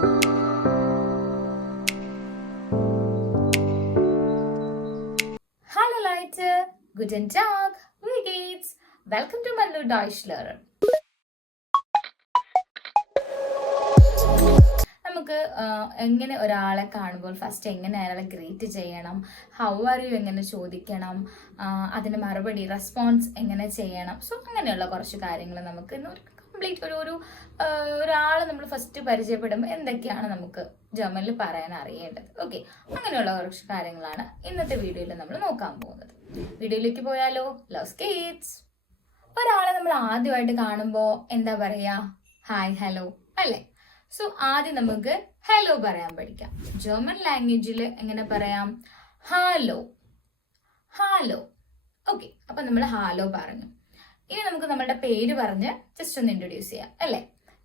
Hallo Leute, guten Tag, wie geht's? Welcome to Mallu Deutsch Lernen. നമുക്ക് എങ്ങനെ ഒരാളെ കാണുമ്പോൾ ഫസ്റ്റ് എങ്ങനെ അയാളെ ഗ്രീറ്റ് ചെയ്യണം, ഹൗ ആർ യു എങ്ങനെ ചോദിക്കണം, അതിന് മറുപടി റെസ്പോൺസ് എങ്ങനെ ചെയ്യണം. സോ അങ്ങനെയുള്ള കുറച്ച് കാര്യങ്ങൾ നമുക്ക് ഇന്ന് കംപ്ലീറ്റ് ഒരാളെ നമ്മൾ ഫസ്റ്റ് പരിചയപ്പെടുമ്പോൾ എന്തൊക്കെയാണ് നമുക്ക് ജർമ്മനിൽ പറയാൻ അറിയേണ്ടത്. ഓക്കെ, അങ്ങനെയുള്ള കുറച്ച് കാര്യങ്ങളാണ് ഇന്നത്തെ വീഡിയോയിൽ നമ്മൾ നോക്കാൻ പോകുന്നത്. വീഡിയോയിലേക്ക് പോയാലോ? Love skates. ഒരാളെ നമ്മൾ ആദ്യമായിട്ട് കാണുമ്പോൾ എന്താ പറയാ? ഹായ്, ഹലോ അല്ലേ? സോ ആദ്യം നമുക്ക് ഹലോ പറയാൻ പഠിക്കാം. ജർമ്മൻ ലാംഗ്വേജിൽ എങ്ങനെ പറയാം? Hello, hello. ഓക്കെ, അപ്പൊ നമ്മൾ ഹാലോ പറഞ്ഞു. ഇനി നമുക്ക് നമ്മുടെ പേര് പറഞ്ഞ് ജസ്റ്റ് ഒന്ന് ഇൻട്രൊഡ്യൂസ് ചെയ്യാം അല്ലേ?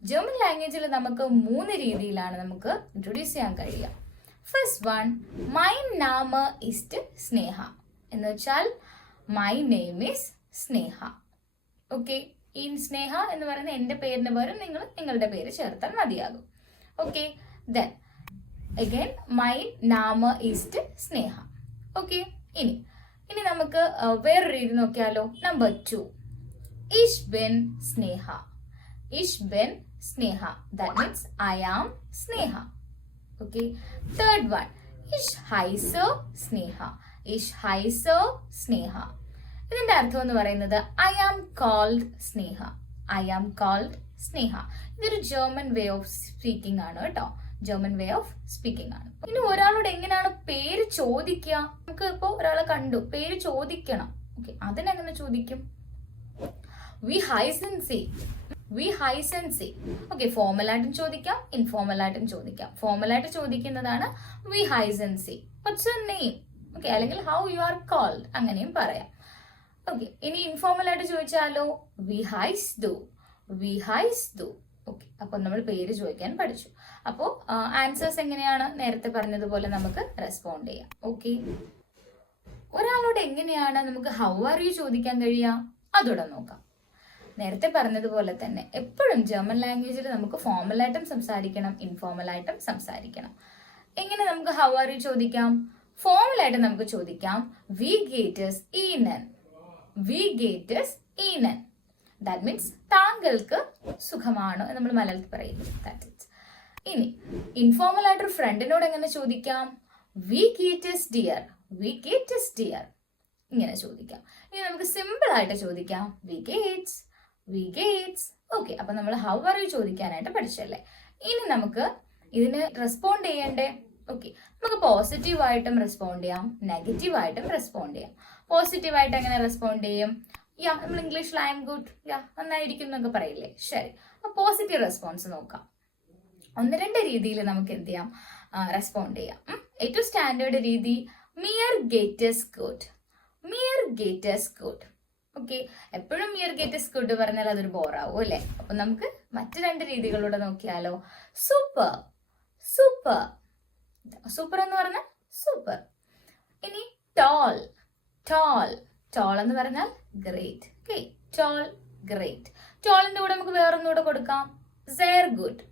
ജർമ്മൻ ലാംഗ്വേജിൽ നമുക്ക് 3 രീതിയിലാണ് നമുക്ക് ഇൻട്രൊഡ്യൂസ് ചെയ്യാൻ കഴിയുക. ഫസ്റ്റ് വൺ, മൈ നാമ ഇസ്റ്റ് സ്നേഹ എന്ന് വെച്ചാൽ my name is Sneha. Okay, ഈ സ്നേഹ എന്ന് പറയുന്ന എന്റെ പേരിന് പകരം നിങ്ങൾ നിങ്ങളുടെ പേര് ചേർത്താൽ മതിയാകും. ഓക്കെ, ദെൻ അഗൈൻ മൈ നാമ ഈസ്റ്റ് സ്നേഹ. ഓക്കെ, ഇനി നമുക്ക് വേറൊരു രീതി നോക്കിയാലോ? നമ്പർ 2, ഇഷ് ബിൻ സ്നേഹ. ഇഷ് ബിൻ Sneha, that means I am Sneha. Okay, third one, ഇഷ് ഹൈസോ സ്നേഹ. ഇഷ് ഹൈസോ സ്നേഹ. ഇതിന്റെ അർത്ഥം എന്ന് പറയുന്നത് I am called Sneha. I am called Sneha. ഇതൊരു ജർമ്മൻ വേ ഓഫ് സ്പീക്കിംഗ് ആണ് കേട്ടോ. ജർമ്മൻ വേ ഓഫ് സ്പീക്കിംഗ് ആണ്. ഇനി ഒരാളോട് എങ്ങനെയാണ് പേര് ചോദിക്കുക? നമുക്ക് ഇപ്പോ ഒരാളെ കണ്ടു, പേര് ചോദിക്കണം. ഓക്കെ, അതിനെങ്ങനെ ചോദിക്കും? വി ഹൈസൻ സി. വി ഹൈസൻ സി. ഓക്കെ, ഫോർമൽ ആയിട്ടും ചോദിക്കാം, ഇൻഫോർമൽ ആയിട്ടും ചോദിക്കാം. ഫോർമൽ ആയിട്ട് ചോദിക്കുന്നതാണ് വി ഹൈസൻ സി. What's your name? ഓക്കെ, അല്ലെങ്കിൽ ഹൗ യു ആർ കോൾഡ് അങ്ങനെയും പറയാം. ഓക്കെ, ഇനി ഇൻഫോർമൽ ആയിട്ട് ചോദിച്ചാലോ? വി ഹൈസ് ദു. വി ഹൈസ് ദു. ഓക്കെ, അപ്പൊ നമ്മൾ പേര് ചോദിക്കാൻ പഠിച്ചു. അപ്പോൾ ആൻസേഴ്സ് എങ്ങനെയാണ്? നേരത്തെ പറഞ്ഞതുപോലെ നമുക്ക് റെസ്പോണ്ട് ചെയ്യാം. ഓക്കെ, ഒരാളോട് എങ്ങനെയാണ് നമുക്ക് ഹൗ ആർ യു ചോദിക്കാൻ കഴിയുക? അതോടെ നോക്കാം. നേരത്തെ പറഞ്ഞതുപോലെ തന്നെ എപ്പോഴും ജർമ്മൻ ലാംഗ്വേജിൽ നമുക്ക് ഫോർമൽ ആയിട്ടും സംസാരിക്കണം, ഇൻഫോർമൽ ആയിട്ടും സംസാരിക്കണം. എങ്ങനെ നമുക്ക് ഹൗ ആർ യു ചോദിക്കാം? ഫോർമൽ ആയിട്ട് നമുക്ക് ചോദിക്കാം വി ഗേറ്റ് ഈനൻ. വി ഗേറ്റ് ഈനൻ. ദാറ്റ് മീൻസ് താങ്കൾക്ക് സുഖമാണോ എന്ന് നമ്മൾ മലയാളത്തിൽ പറയുന്നു. That it. ഇനി ഇൻഫോർമൽ ആയിട്ടൊരു ഫ്രണ്ടിനോട് എങ്ങനെ ചോദിക്കാം? വി ഗേറ്റ് ഡിയർ. വി ഗേറ്റ് ഡിയർ. ഇങ്ങനെ ചോദിക്കാം. ഇനി നമുക്ക് സിമ്പിൾ ആയിട്ട് ചോദിക്കാം വി ഗേറ്റ്സ്. വി ഗേറ്റ്സ്. ഓക്കെ, അപ്പൊ നമ്മൾ ഹൗ ആർ യു ചോദിക്കാനായിട്ട് പഠിച്ചല്ലേ. ഇനി നമുക്ക് ഇതിന് റെസ്പോണ്ട് ചെയ്യണ്ടേ? ഓക്കെ, നമുക്ക് പോസിറ്റീവ് ആയിട്ടും റെസ്പോണ്ട് ചെയ്യാം, നെഗറ്റീവ് ആയിട്ടും റെസ്പോണ്ട് ചെയ്യാം. പോസിറ്റീവ് ആയിട്ട് എങ്ങനെ റെസ്പോണ്ട് ചെയ്യും? യാ, നമ്മൾ ഇംഗ്ലീഷിൽ ഐ എം ഗുഡ്, യാ നന്നായിരിക്കും എന്നൊക്കെ പറയില്ലേ? ശരി, അപ്പൊ പോസിറ്റീവ് റെസ്പോൺസ് നോക്കാം. 1-2 രീതിയിൽ നമുക്ക് എന്ത് ചെയ്യാം? റെസ്പോണ്ട് ചെയ്യാം. ഏറ്റവും സ്റ്റാൻഡേർഡ് രീതി മിയർ ഗേറ്റസ് ഗുഡ്. മിയർ ഗേറ്റസ് ഗുഡ്. ഓക്കെ, എപ്പോഴും മിയർ ഗേറ്റസ് ഗുഡ് പറഞ്ഞാൽ അതൊരു ബോറാവും അല്ലേ? അപ്പൊ നമുക്ക് മറ്റു 2 രീതികളിലൂടെ നോക്കിയാലോ? സൂപ്പർ. സൂപ്പർ. സൂപ്പർ എന്ന് പറഞ്ഞാൽ സൂപ്പർ. ഇനി ടോൾ. ടോൾ. ടോൾ എന്ന് പറഞ്ഞാൽ ഗ്രേറ്റ്. ഓക്കെ, ടോൾ, ഗ്രേറ്റ്. ടോളിന്റെ കൂടെ നമുക്ക് വേറൊന്നുകൂടെ കൊടുക്കാം, സെയർ ഗുഡ്.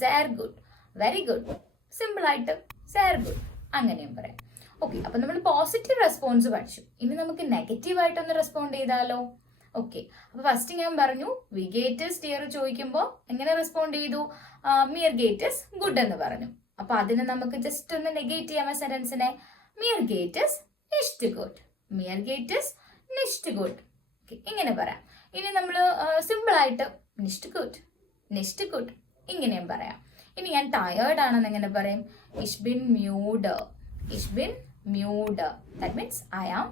സെയർ ഗുഡ്, വെരി ഗുഡ്. സിമ്പിൾ ആയിട്ട് സെയർ ഗുഡ് അങ്ങനെയും പറയാം. ഓക്കെ, അപ്പൊ നമ്മൾ പോസിറ്റീവ് റെസ്പോൺസ് പഠിച്ചു. ഇനി നമുക്ക് നെഗറ്റീവ് ആയിട്ടൊന്ന് റെസ്പോണ്ട് ചെയ്താലോ? ഓക്കെ, അപ്പൊ ഫസ്റ്റ് ഞാൻ പറഞ്ഞു വി ഗേറ്റസ് ഡിയർ ചോദിക്കുമ്പോൾ എങ്ങനെ റെസ്പോണ്ട് ചെയ്തു? മിയർ ഗേറ്റസ് ഗുഡ് എന്ന് പറഞ്ഞു. അപ്പൊ അതിനെ നമുക്ക് ജസ്റ്റ് ഒന്ന് നെഗേറ്റ് ചെയ്യാം സെന്റൻസിനെ. മിയർ ഗേറ്റസ് നിഷ്ട് ഗുഡ്. മിയർ ഗേറ്റസ് നിഷ്ട് ഗുഡ്. ഇങ്ങനെ പറയാം. ഇനി നമ്മൾ സിമ്പിൾ ആയിട്ട് നിഷ്ട് ഗുഡ്, നിഷ്ട് ഗുഡ് ഇങ്ങനെയും പറയാം. ഇനി ഞാൻ ടയേർഡ് ആണെന്ന് എങ്ങനെ പറയും? ഇഷ് ബിൻ മ്യൂഡ്. ഇഷ് ബിൻ മ്യൂഡ്. That means I am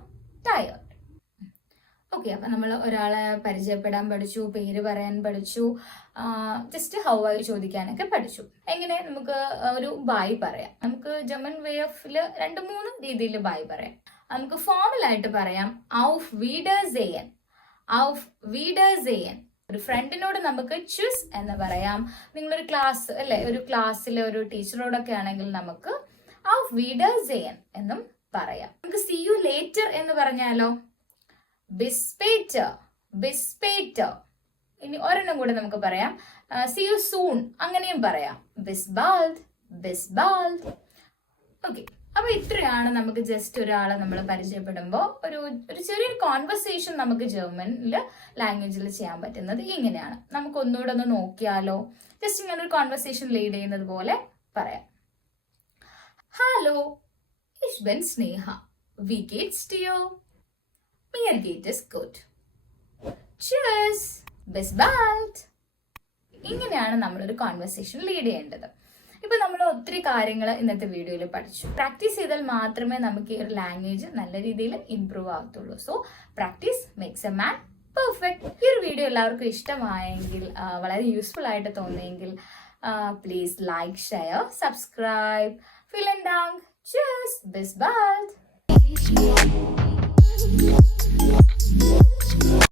tired. Okay, അപ്പൊ നമ്മൾ ഒരാളെ പരിചയപ്പെടാൻ പഠിച്ചു, പേര് പറയാൻ പഠിച്ചു, ജസ്റ്റ് ഹൗ ആയി ചോദിക്കാനൊക്കെ പഠിച്ചു. എങ്ങനെ നമുക്ക് ഒരു ബൈ പറയാം? നമുക്ക് ജർമ്മൻ വേ ഓഫില് 2-3 രീതിയിൽ ബൈ പറയാം. നമുക്ക് ഫോർമൽ ആയിട്ട് പറയാം ഔഫ് വീഡർസെയൻ. ഔഫ് വീഡർസെയൻ. ഒരു ഫ്രണ്ടിനോട് നമുക്ക് ചുസ് എന്ന് പറയാം. നിങ്ങളൊരു ക്ലാസ് അല്ലെ, ഒരു ക്ലാസ്സിലെ ഒരു ടീച്ചറോടൊക്കെ ആണെങ്കിൽ നമുക്ക് ഔഫ് വീഡർസെയൻ എന്നും പറയാം. നമുക്ക് സീ യു ലേറ്റർ എന്ന് പറഞ്ഞാലോ? ബിസ് സ്പേറ്റർ. ബിസ് സ്പേറ്റർ. ഇനി ഒരെണ്ണം കൂടെ നമുക്ക് പറയാം സീ യു സൂൺ അങ്ങനെയും പറയാം. ബിസ് ബാൽഡ്, ബിസ് ബാൽഡ്. ഓക്കെ, അപ്പൊ ഇത്രയാണ് നമുക്ക് ജസ്റ്റ് ഒരാളെ നമ്മൾ പരിചയപ്പെടുമ്പോൾ ഒരു ചെറിയൊരു കോൺവെർസേഷൻ നമുക്ക് ജർമ്മനിൽ ലാംഗ്വേജിൽ ചെയ്യാൻ പറ്റുന്നത് ഇങ്ങനെയാണ്. നമുക്ക് ഒന്നുകൂടെ ഒന്ന് നോക്കിയാലോ? ജസ്റ്റ് ഇങ്ങനെ ഒരു കോൺവെർസേഷൻ ലീഡ് ചെയ്യുന്നത് പോലെ പറയാം. Hello, ich bin Sneha. Wie geht's dir? Mir geht es gut. Tschüss, bis bald. ഇങ്ങനെയാണ് നമ്മളൊരു കോൺവെർസേഷൻ ലീഡ് ചെയ്യേണ്ടത്. ഇപ്പൊ നമ്മൾ ഒത്തിരി കാര്യങ്ങൾ ഇന്നത്തെ വീഡിയോയിൽ പഠിച്ചു. പ്രാക്ടീസ് ചെയ്താൽ മാത്രമേ നമുക്ക് ഈ ഒരു ലാംഗ്വേജ് നല്ല രീതിയിൽ ഇംപ്രൂവ് ആകത്തുള്ളൂ. So practice makes a man perfect. ഈ ഒരു വീഡിയോ എല്ലാവർക്കും ഇഷ്ടമായെങ്കിൽ, വളരെ യൂസ്ഫുൾ ആയിട്ട് തോന്നിയെങ്കിൽ please like, share, subscribe. Vielen Dank. Tschüss. Bis bald.